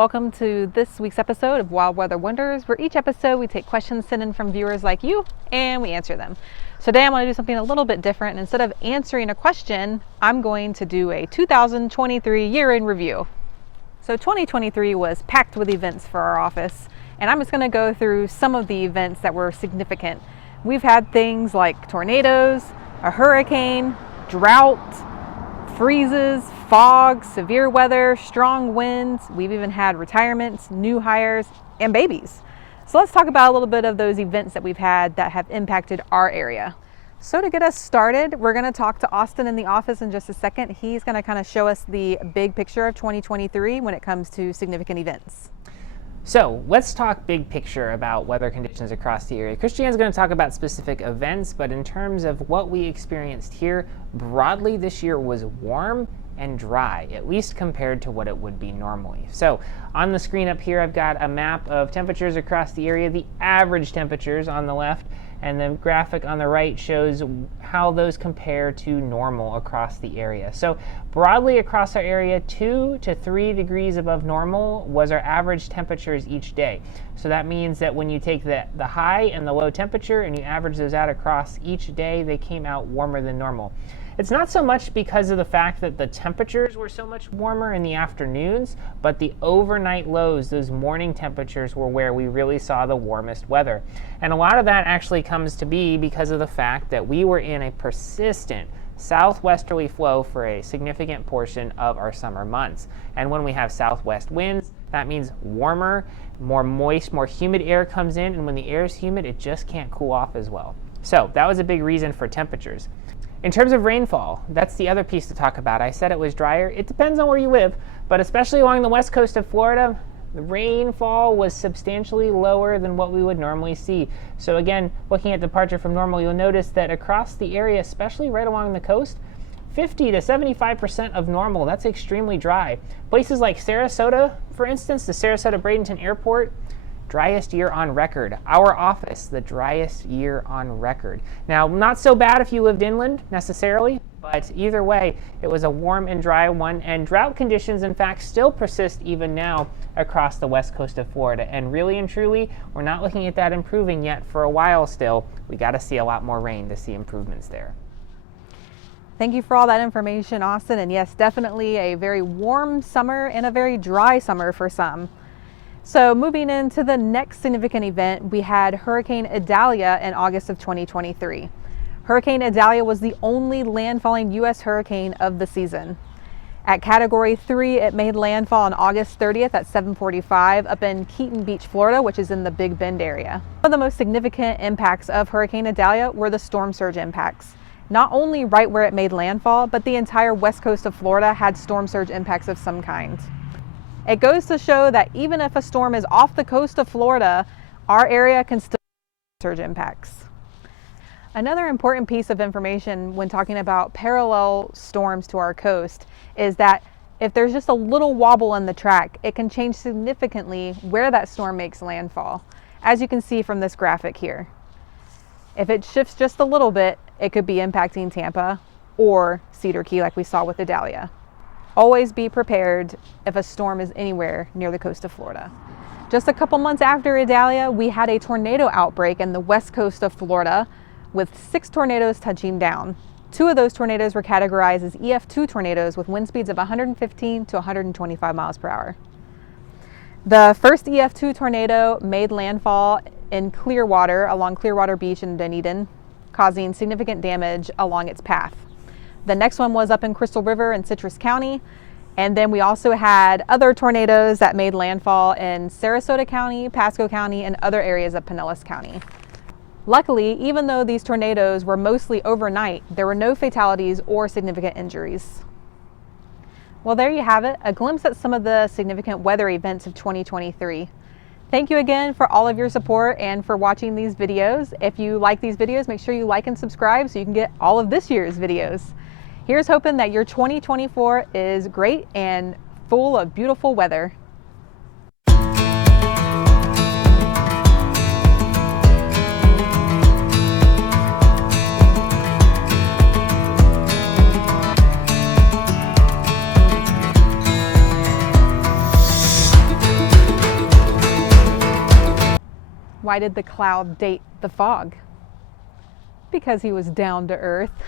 welcome to this week's episode of Wild Weather Wonders, where each episode we take questions sent in from viewers like you and we answer them. So today I'm going to do something a little bit different. Instead of answering a question, I'm going to do a 2023 year in review. So 2023 was packed with events for our office, and I'm just going to go through some of the events that were significant. We've had things like tornadoes, a hurricane, drought, freezes, fog, severe weather, strong winds. We've even had retirements, new hires, and babies. So let's talk about a little bit of those events that we've had that have impacted our area. So to get us started, we're going to talk to Austin in the office in just a second. He's going to kind of show us the big picture of 2023 when it comes to significant events. So let's talk big picture about weather conditions across the area. Christiane's going to talk about specific events, but in terms of what we experienced here, broadly this year was warm and dry, at least compared to what it would be normally. So on the screen up here, I've got a map of temperatures across the area, the average temperatures on the left, and the graphic on the right shows how those compare to normal across the area. So broadly across our area, 2 to 3 degrees above normal was our average temperatures each day. So that means that when you take the high and the low temperature and you average those out across each day, they came out warmer than normal. It's not so much because of the fact that the temperatures were so much warmer in the afternoons, but the overnight lows, those morning temperatures, were where we really saw the warmest weather. And a lot of that actually comes to be because of the fact that we were in a persistent southwesterly flow for a significant portion of our summer months. And when we have southwest winds, that means warmer, more moist, more humid air comes in, and when the air is humid, it just can't cool off as well. So that was a big reason for temperatures. In terms of rainfall, that's the other piece to talk about. I said it was drier. It depends on where you live, but especially along the west coast of Florida, the rainfall was substantially lower than what we would normally see. So again, looking at departure from normal, you'll notice that across the area, especially right along the coast, 50 to 75% of normal. That's extremely dry. Places like Sarasota, for instance, the Sarasota-Bradenton Airport, driest year on record. Our office, the driest year on record. Now, not so bad if you lived inland necessarily, but either way, it was a warm and dry one, and drought conditions, in fact, still persist even now across the west coast of Florida. And really and truly, we're not looking at that improving yet for a while still. We got to see a lot more rain to see improvements there. Thank you for all that information, Austin. And yes, definitely a very warm summer and a very dry summer for some. So moving into the next significant event, we had Hurricane Idalia in August of 2023. Hurricane Idalia was the only landfalling U.S. hurricane of the season. At Category 3, it made landfall on August 30th at 7:45 up in Keaton Beach, Florida, which is in the Big Bend area. One of the most significant impacts of Hurricane Idalia were the storm surge impacts. Not only right where it made landfall, but the entire west coast of Florida had storm surge impacts of some kind. It goes to show that even if a storm is off the coast of Florida, our area can still have surge impacts. Another important piece of information when talking about parallel storms to our coast is that if there's just a little wobble in the track, it can change significantly where that storm makes landfall, as you can see from this graphic here. If it shifts just a little bit, it could be impacting Tampa or Cedar Key like we saw with Idalia. Always be prepared if a storm is anywhere near the coast of Florida. Just a couple months after Idalia, we had a tornado outbreak in the west coast of Florida with 6 tornadoes touching down. 2 of those tornadoes were categorized as EF2 tornadoes with wind speeds of 115 to 125 miles per hour. The first EF2 tornado made landfall in Clearwater along Clearwater Beach in Dunedin, causing significant damage along its path. The next one was up in Crystal River in Citrus County. And then we also had other tornadoes that made landfall in Sarasota County, Pasco County, and other areas of Pinellas County. Luckily, even though these tornadoes were mostly overnight, there were no fatalities or significant injuries. Well, there you have it, a glimpse at some of the significant weather events of 2023. Thank you again for all of your support and for watching these videos. If you like these videos, make sure you like and subscribe so you can get all of this year's videos. Here's hoping that your 2024 is great and full of beautiful weather. Why did the cloud date the fog? Because he was down to earth.